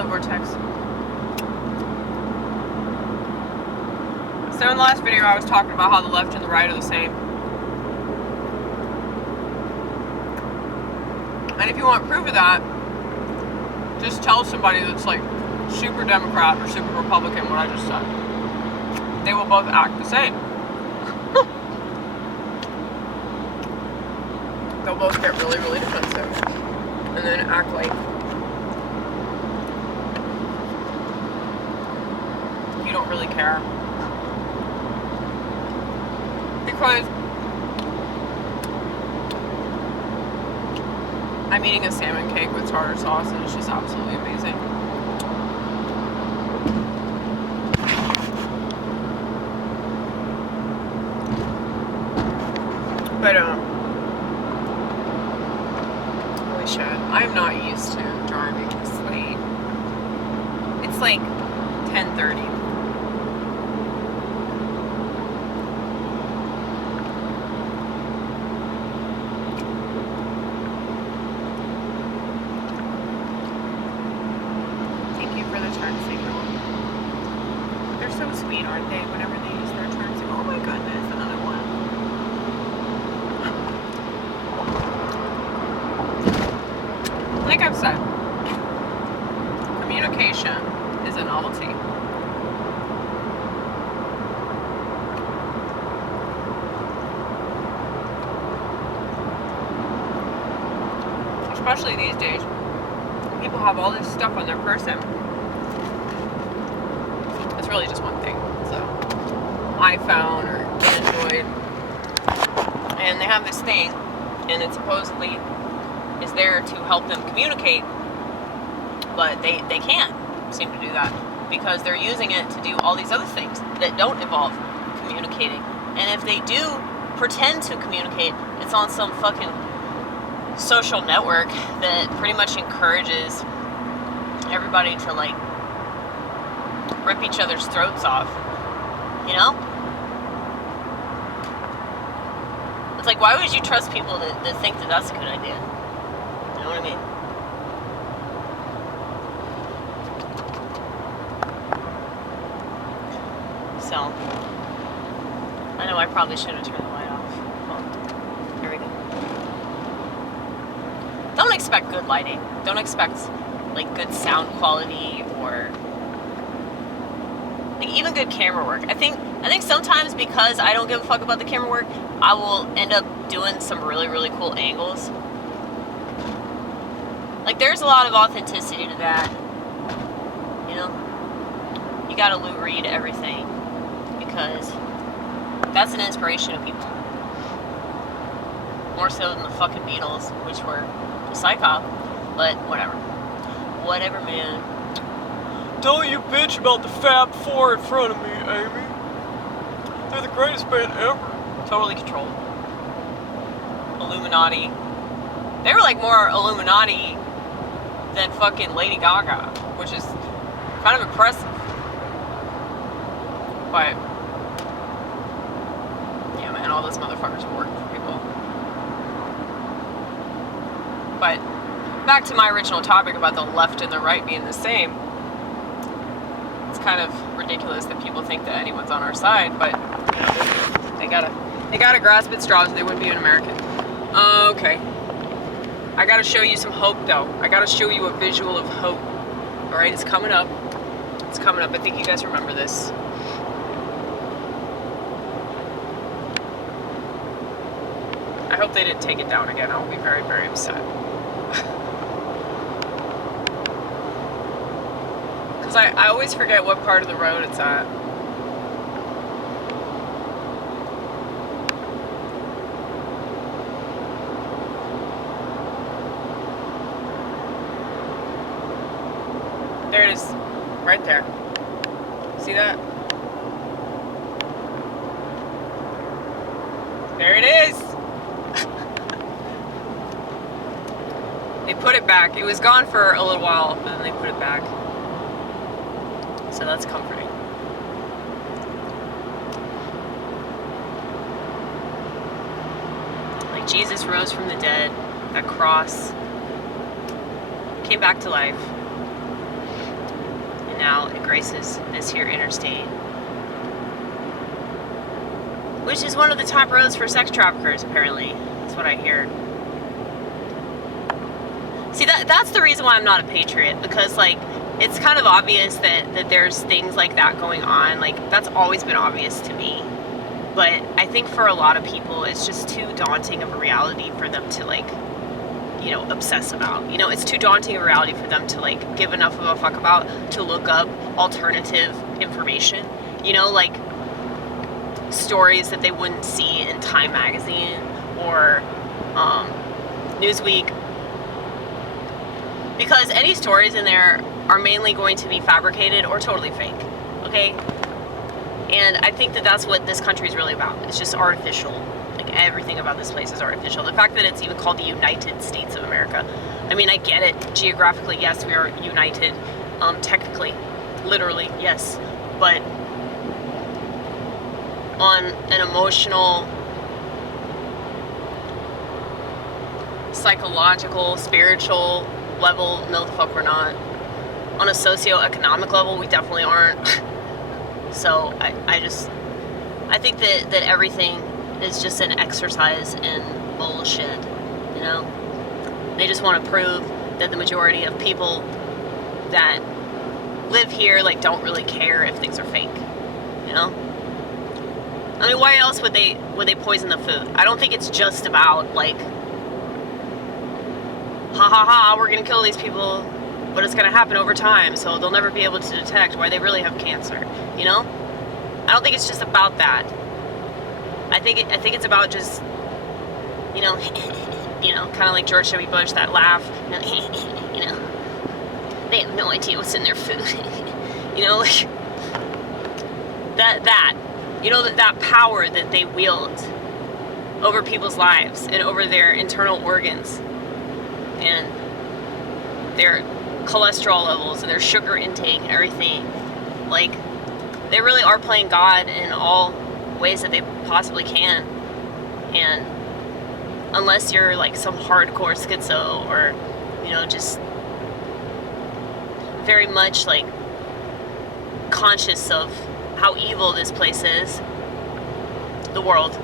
Hello, Vortex. So in the last video I was talking about how the left and the right are the same. And if you want proof of that, just tell somebody that's like super Democrat or super Republican what I just said. They will both act the same. They'll both get really, really defensive. And then act like you don't really care. Because I'm eating a salmon cake with tartar sauce and it's just absolutely amazing. But we should. I'm not used to driving this late. It's like 10:30. Thank you for the turn signal. They're so sweet, aren't they? Whenever they use their turn signal. Oh my goodness, another one. Like I've said, communication is a novelty. Especially these days, people have all this stuff on their person. It's really just one thing. So, iPhone or Android, and they have this thing, and it supposedly is there to help them communicate, but they can't seem to do that because they're using it to do all these other things that don't involve communicating. And if they do pretend to communicate, it's on some fucking social network that pretty much encourages everybody to like rip each other's throats off, you know? It's like, why would you trust people that think that that's a good idea? You know what I mean? So, I know I probably should have turned the light off. Well, here we go. Don't expect good lighting. Don't expect like good sound quality or like even good camera work. I think sometimes because I don't give a fuck about the camera work, I will end up doing some really, really cool angles. Like, there's a lot of authenticity to that, you know? You gotta Lou Reed everything, because that's an inspiration to people. More so than the fucking Beatles, which were a psyop, but whatever. Whatever, man. Don't you bitch about the Fab Four in front of me, Amy. They're the greatest band ever. Totally controlled. Illuminati. They were like more Illuminati than fucking Lady Gaga, which is kind of impressive. But yeah, man, all those motherfuckers were working for people. But back to my original topic about the left and the right being the same. It's kind of ridiculous that people think that anyone's on our side, but you know, they gotta grasp at straws, or they wouldn't be an American. Okay. I gotta show you some hope, though. I gotta show you a visual of hope. Alright, it's coming up. It's coming up. I think you guys remember this. I hope they didn't take it down again. I'll be very, very upset. Because I always forget what part of the road it's at. There it is, right there. See that? There it is! They put it back. It was gone for a little while, but then they put it back. So that's comforting. Like Jesus rose from the dead, that cross, came back to life. now it graces this here interstate, which is one of the top roads for sex traffickers, apparently. That's what I hear. See, that's the reason why I'm not a patriot, because, like, it's kind of obvious that there's things like that going on. Like, that's always been obvious to me. But I think for a lot of people, it's just too daunting of a reality for them to, like, you know, obsess about. You know, it's too daunting a reality for them to, like, give enough of a fuck about to look up alternative information. You know, like, stories that they wouldn't see in Time magazine or Newsweek. Because any stories in there are mainly going to be fabricated or totally fake, okay? And I think that that's what this country is really about. It's just artificial. Like, everything about this place is artificial. The fact that it's even called the United States of America. I mean, I get it. Geographically, yes, we are united. Technically, literally, yes. But on an emotional, psychological, spiritual level, no the fuck we're not. On a socio-economic level, we definitely aren't. So I think that everything is just an exercise in bullshit, you know? They just want to prove that the majority of people that live here, like, don't really care if things are fake, you know? I mean, why else would they poison the food? I don't think it's just about, like, ha ha ha, we're gonna kill these people, but it's gonna happen over time, so they'll never be able to detect why they really have cancer, you know? I don't think it's just about that. I think it's about just, you know, you know, kind of like George W. Bush, that laugh, you know, they have no idea what's in their food, you know, like, that, you know, that power that they wield over people's lives and over their internal organs and their cholesterol levels and their sugar intake and everything. Like, they really are playing God in all ways that they possibly can. And unless you're, like, some hardcore schizo or, you know, just very much, like, conscious of how evil this place is, the world,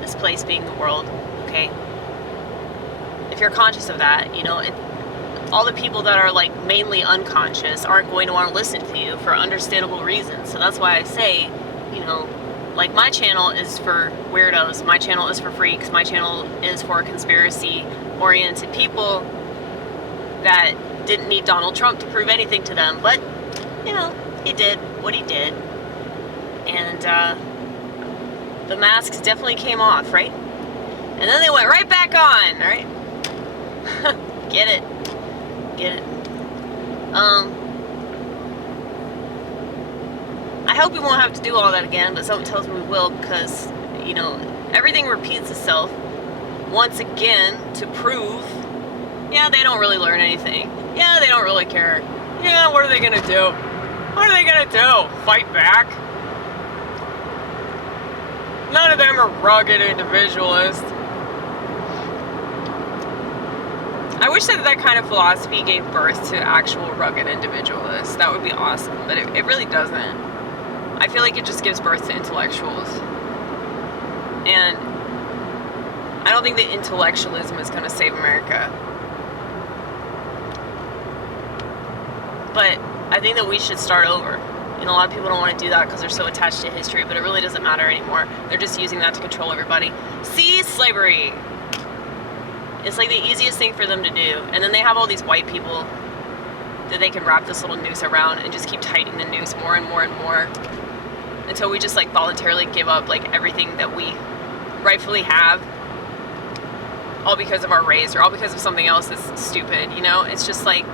this place being the world, okay? If you're conscious of that, you know, all the people that are, like, mainly unconscious aren't going to want to listen to you for understandable reasons. So that's why I say, you know, like, my channel is for weirdos, my channel is for freaks, my channel is for conspiracy-oriented people that didn't need Donald Trump to prove anything to them. But, you know, he did what he did. And the masks definitely came off, right? And then they went right back on, right? Get it. I hope we won't have to do all that again, but something tells me we will, because, you know, everything repeats itself once again to prove, yeah, they don't really learn anything. Yeah, they don't really care. Yeah, what are they gonna do? What are they gonna do? Fight back? None of them are rugged individualists. I wish that kind of philosophy gave birth to actual rugged individualists. That would be awesome, but it really doesn't. I feel like it just gives birth to intellectuals. And I don't think that intellectualism is going to save America. But I think that we should start over. You know, a lot of people don't want to do that because they're so attached to history, but it really doesn't matter anymore. They're just using that to control everybody. See, slavery. It's like the easiest thing for them to do. And then they have all these white people that they can wrap this little noose around and just keep tightening the noose more and more and more until we just, like, voluntarily give up, like, everything that we rightfully have, all because of our race or all because of something else that's stupid, you know? It's just like,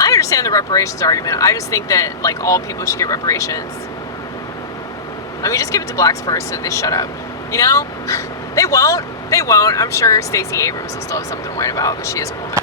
I understand the reparations argument. I just think that, like, all people should get reparations. I mean, just give it to blacks first so they shut up, you know? They won't. I'm sure Stacey Abrams will still have something to whine about, but she is a woman.